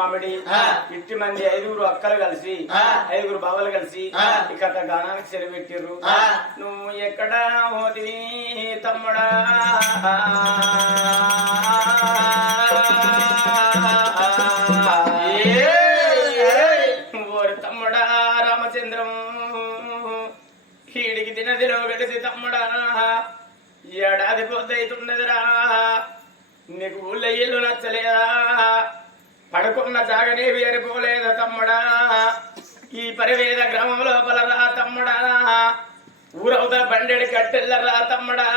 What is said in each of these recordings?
మామిడి. ఇట్టి మంది ఐదుగురు అక్కలు కలిసి. ఐదుగురు బావలు కలిసి. ఇక గానానికి ఆ. నువ్వు ఎక్కడ పోతివి తమ్ముడా ఓరి తమ్ముడా రామచంద్రం ఈడికి తినదిలో గడిసి తమ్ముడా ఏడాది పొద్దైతున్నదిరా నీకు ఊళ్ళో ఇల్లు నచ్చలేదా పడుకున్న జాగనే వేరిపోలేదా తమ్ముడా. ఈ పరివేద గ్రామం లోపల రా తమ్ముడా. ఊరవుతల బండెడి కట్టెళ్ళరా తమ్ముడా.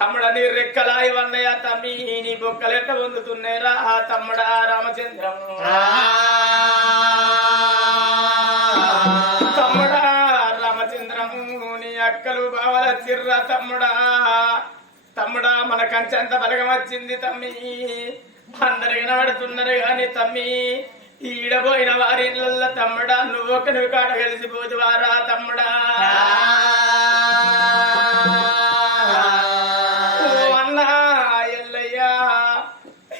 తమ్ముడ నీ రెక్కలాయి ఇవన్నయ్య తమ్మి నీ బొక్కలెట్ట పొందుతున్నాయిరా తమ్ముడా రామచంద్రం. తమ్ముడా రామచంద్రము నీ అక్కలు బావల చిర్రా తమ్ముడా. తమ్ముడా మన కంచెంత బలగం వచ్చింది తమ్మి. అందరు వినబడుతున్నారు గాని తమ్మి ఈడబోయిన వారి తమ్ముడా నువ్వు ఒక నువ్వు కాడ కలిసిపోతువారా తమ్ముడా. ఎల్లయ్యా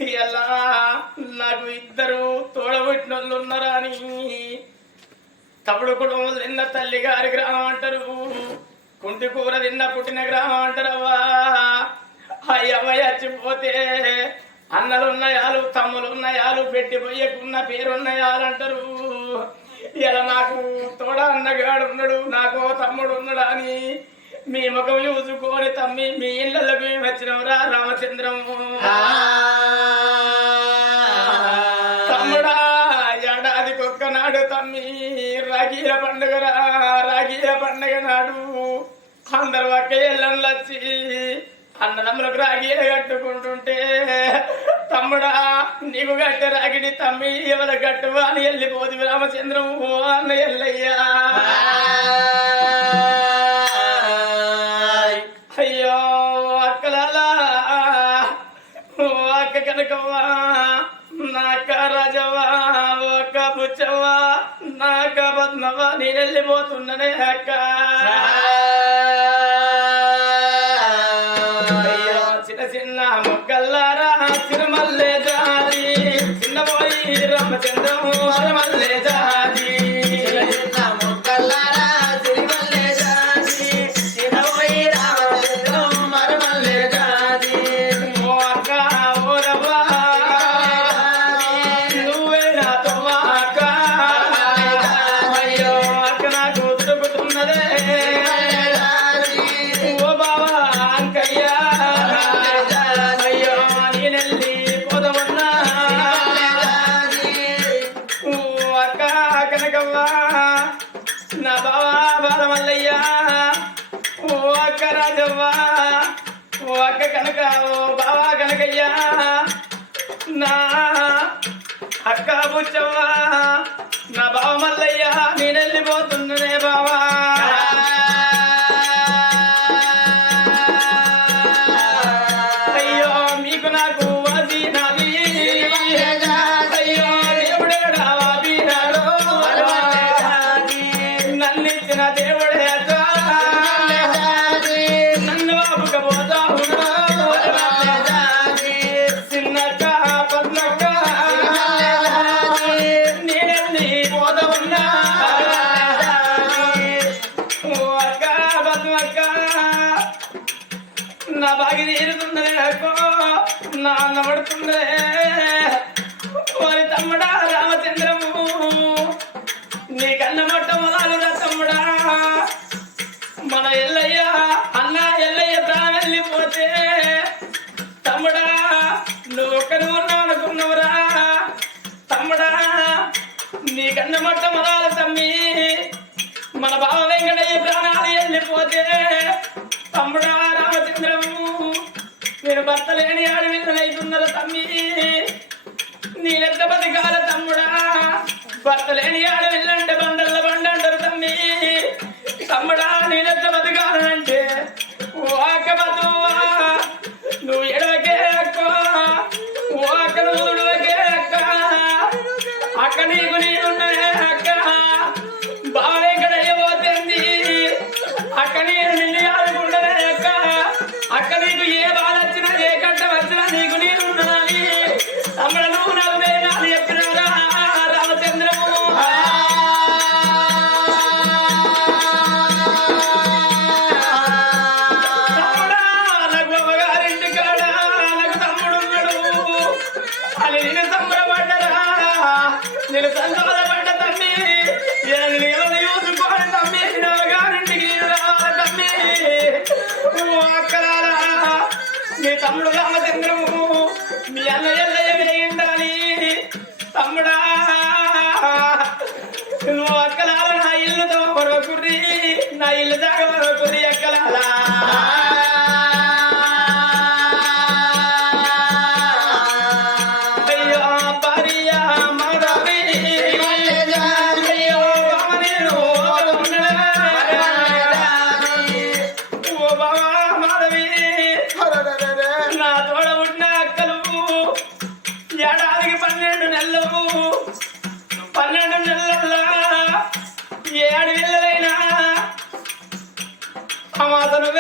ఎలా? నాకు ఇద్దరు తోడబుట్టినోళ్ళు ఉన్నారా అని. తప్పుడు కుటుంబం తిన్న తల్లి గారి గ్రామం అంటారు. కుంటి కూర తిన్న పుట్టిన గ్రామం అంటారవ్వా అయ్యవ్వ చచ్చిపోతే అన్నలున్నయాలు తమ్ములున్నయాలు పెట్టి పోయకున్న పేరున్నయాలు అంటారు. ఇలా నాకు తోడ అన్నగాడు ఉన్నాడు నాకు తమ్ముడు ఉన్నాడు అని మీ ముఖం చూసుకొని తమ్మి మీ ఇళ్ళకి మేము వచ్చినవరా రామచంద్రము తమ్ముడా ఏడాదికి ఒక్కనాడు తమ్మి రాగీల పండుగ రాగీల పండుగ నాడు అందరు ఒక్క ఇళ్ళని వచ్చి అన్నదమ్ములకు రాగీల కట్టుకుంటుంటే తమ్ముడా నీకు గట్ట రాగిడి తమ్మి ఎవరి గట్టువా అని వెళ్ళిపోదు రామచంద్రం. ఓ అన్న ఎల్లయ్యా. అయ్యో అక్కలాలా. ఓ అక్క కనకవ్వా నాక రాజవ్వా ఒక్క బుచ్చవ్వా నాక పద్మవ్వా నేను వెళ్ళిపోతున్ననే అక్క. నా బావా బాలమల్లయ్య. ఓ అక్క రాజవ్వా ఓ అక్క కనక ఓ బావా కనకయ్య. నా అక్క బుచ్చవ్వా నా బావ మల్లయ్యా నేను వెళ్ళిపోతున్ననే బావా. అయ్యో మీకు నాకు నా బాగి తీరుతున్నదే అక్కో నా అన్న పడుతున్నదే వారి తమ్ముడా రామచంద్రము నీ కన్న మొట్ట తమ్ముడు రామచంద్రము మీ అన్న ఎల్లయ్య తమ్ముడా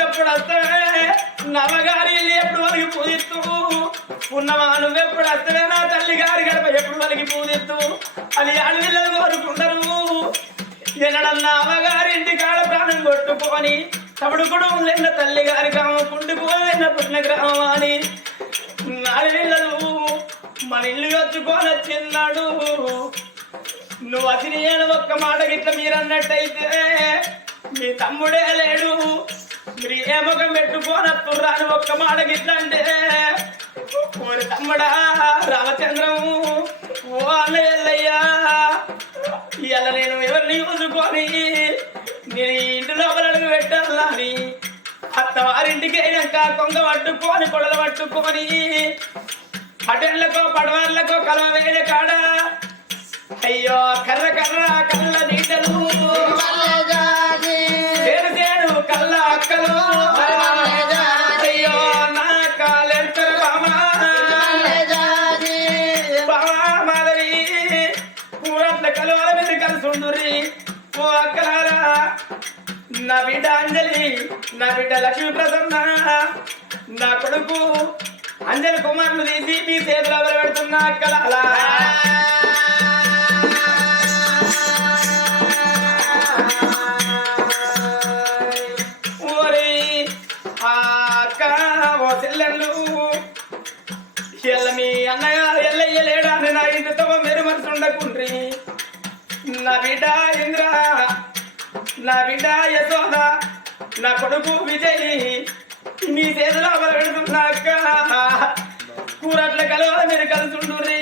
అమాస నువ్వెప్పుడు నవగారి ఎప్పుడు వరకు పూజిస్తూ ఉన్నవా నువ్వెప్పుడు నా తల్లి గారి గడప ఎప్పుడు వరకు పూజిస్తూ అది అడవిలో కోరుకుంటారు ఎనడన్నా అమ్మగారి కాడ ప్రాణం కొట్టుకొని తప్పుడు కూడా నిన్న తల్లి గారి గ్రామం కుండిపోయిన పుట్టిన గ్రామం అని అడవిళ్ళు మన ఇల్లు వచ్చుకొని వచ్చిన్నాడు నువ్వు వచ్చి నేను ఒక్క మాట గిట్ల మీరు అన్నట్టయితే మీ తమ్ముడే లేడు. మీరు ఏ ముఖం పెట్టుకోనత్తుర్రా ఒక్క మాట గిట్లంటే ఓరి తమ్ముడా రామచంద్రము ఓ అన్నయ్యయ్యా నేను ఎవరిని చూసుకొని నేను ఇంటి లోపల అడుగు పెట్టాలని అత్తవారింటికి అయినాక కొంగ పట్టుకొని కొడలు పట్టుకొని పటేళ్ళకో పడవర్లకో కలవ వేయ కాడా అయ్యో కర్ర కర్ర కళ్ళ నీటలు పూరట్ల కలవల మీద కలుసుండురి ఓ అక్కలారా నా బిడ్డ అంజలి నా బిడ్డ లక్ష్మీ ప్రసన్న నా కొడుకు అంజలి కుమారులు తీసి మీ చేతులు పెడుతున్నా అక్కలారా. అక్క ఓ ఎల్ల మీ అన్నయ్య ఎల్లయ్య లేడా అని నా ఇంటితో మీరు మనసు ఉండకుండ్రి నా బిడ్డ ఇంద్ర నా బిడ్డ యశోద నా కొడుకు విజయ్ మీ చేతిలో పెడుతున్నాక కూరట్ల కలవ మీరు కలుసుండ్రి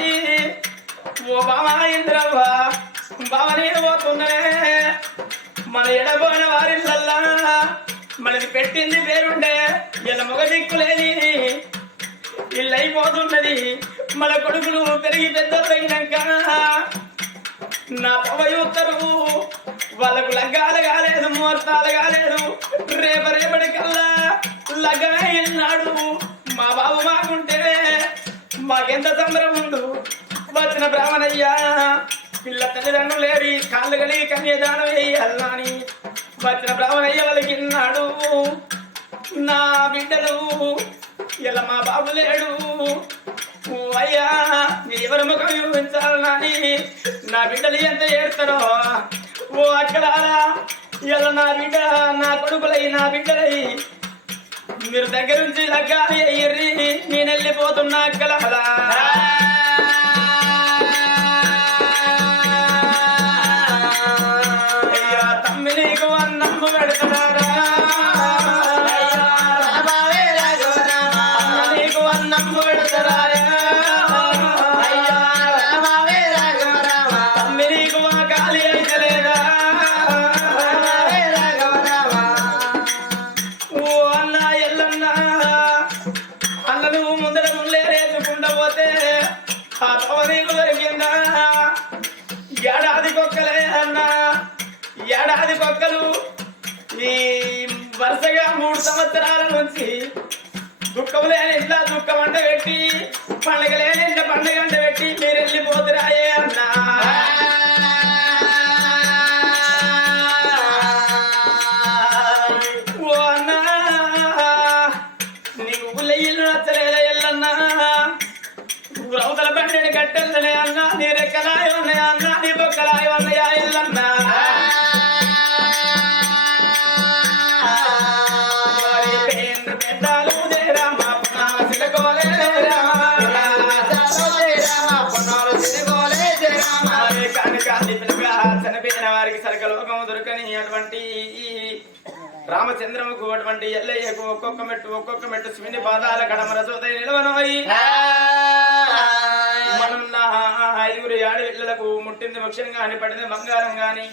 ఓ బావా ఇంద్రవ్వ బావ నేను పోతున్నానే. మన ఎడబోయిన వారిల్లల్లా మనది పెట్టింది పేరుండే ఇలా మొగ దిక్కులేని. ఇల్లు అయిపోతున్నది మన కొడుకులు పెరిగి పెద్దలైనాక నా పవయూతరు వాళ్ళకు లగ్గాలు కాలేదు ముహూర్తాలు కాలేదు. రేప రేపటి కల్లా లగ్గాడు మా బాబు మాకుంటే మాకెంత సంబరం ఉండు? వచ్చిన బ్రాహ్మణయ్యా పిల్ల తల్లిదండ్రులు లేరి కాళ్ళు కలిగి కన్యదానం వేయాలని వచ్చిన బ్రాహ్మణయ్య వాళ్ళకిన్నాడు నా బిడ్డలు ఇలా మా బాబు లేడు. అయ్యా మీరు ఎవరి ముఖం చూపించాలని నా బిడ్డలు ఎంత ఏడతారో ఓ అక్కలారా ఇలా నా బిడ్డ నా కొడుకులై నా బిడ్డలై? మీరు దగ్గర నుంచి లగ్గాలి అయ్యర్రి నేను వెళ్ళిపోతున్నా అక్కలారా. అయ్యా ఏడాది ఈ వరుసగా మూడు సంవత్సరాల నుంచి దుఃఖం లేని ఇంట్లో దుఃఖం అంట పెట్టి పండగ లేని ఇంట్లో పండగ అంట పెట్టి మీరు వెళ్ళిపోతురాయే అన్నా. ఓ అన్నా నీకు ఊళ్ళో ఇల్లు నచ్చలేదా ఎల్లన్నా? అవతల బండిని కట్టెల్లనే అన్నా నీ రెక్కలాయో ఉన్నాయా అన్నా నీ బొక్కలాయో అటువంటి రామచంద్రముకు అటువంటి ఎల్లయ్యకు ఒక్కొక్క మెట్టు ఒక్కొక్క మెట్టు శివుని పాదాల కడమర సోదరి నిలవనోయి మనం నా ఐదుగురు ఏడు పిల్లలకు ముట్టింది అని పడింది బంగారం గాని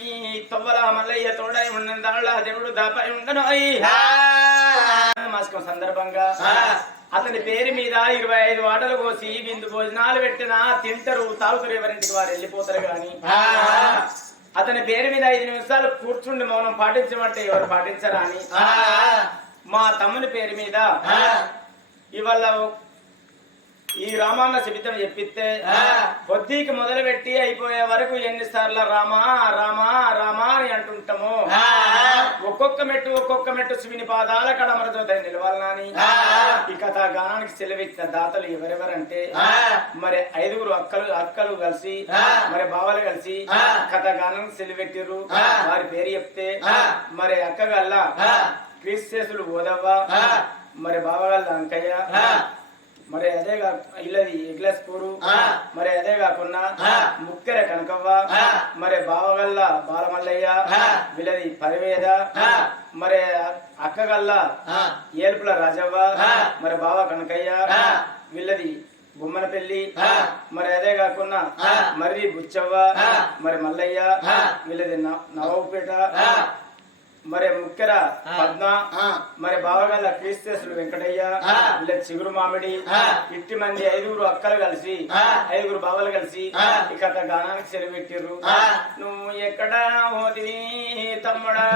తొవ్వల మల్లయ్య తోడై ఉన్న దాళ్ళ దేవుడు దాపై ఉండను మాసకం సందర్భంగా అతని పేరు మీద ఇరవై ఐదు వాటలు పోసి బిందు భోజనాలు పెట్టినా తింటారు తాగుతారు ఎవరింటికి వారు వెళ్ళిపోతారు గాని. అతని పేరు మీద ఐదు నిమిషాలు కూర్చుండి మౌనం పాటించమంటే ఎవరు పాటించరా అని మా తమ్ముని పేరు మీద ఇవాళ ఈ రామాన్న శిబితం చెప్పిస్తే కొద్దికి మొదలు పెట్టి అయిపోయే వరకు ఎన్నిసార్లు రామా రామా రామా అని అంటుంటాము. ఒక్కొక్క మెట్టు ఒక్కొక్క మెట్టు శివుని పాదాల కడమరతో నిలవాలని ఈ కథ గానానికి సెలవిచ్చిన దాతలు ఎవరెవరంటే మరి ఐదుగురు అక్కలు అక్కలు కలిసి మరి బావలు కలిసి కథ గానానికి సెలవెట్టిర్రు. వారి పేరు చెప్తే మరి అక్క గల్ల క్రీస్తేసులు ఓదవ్వ మరి బావగల్ల అంకయ్య మరి అదే ఇల్లది ఎగ్లస్పూరు మరి అదే కాకుండా ముక్కెర కనకవ్వ మరి బావగల్ల బాలమల్లయ్య వీళ్ళది పరివేద మరి అక్కగల్ల ఏల్పుల రాజవ్వ మరి బావ కనకయ్య వీళ్ళది గుమ్మనపల్లి మరి అదే కాకుండా మర్రి బుచ్చవ్వ మరి మల్లయ్య వీళ్ళది న- నవాబుపేట మరి ముక్కెర పద్మ మరి బావగల్ల క్రీస్తేశ్వరుడు వెంకటయ్య చిగురు మామిడి ఇట్టి మంది ఐదుగురు అక్కలు కలిసి ఐదుగురు బావలు కలిసి కథ గానానికి సెలవెట్టిర్రు నువ్వు ఎక్కడ తమ్ముడా?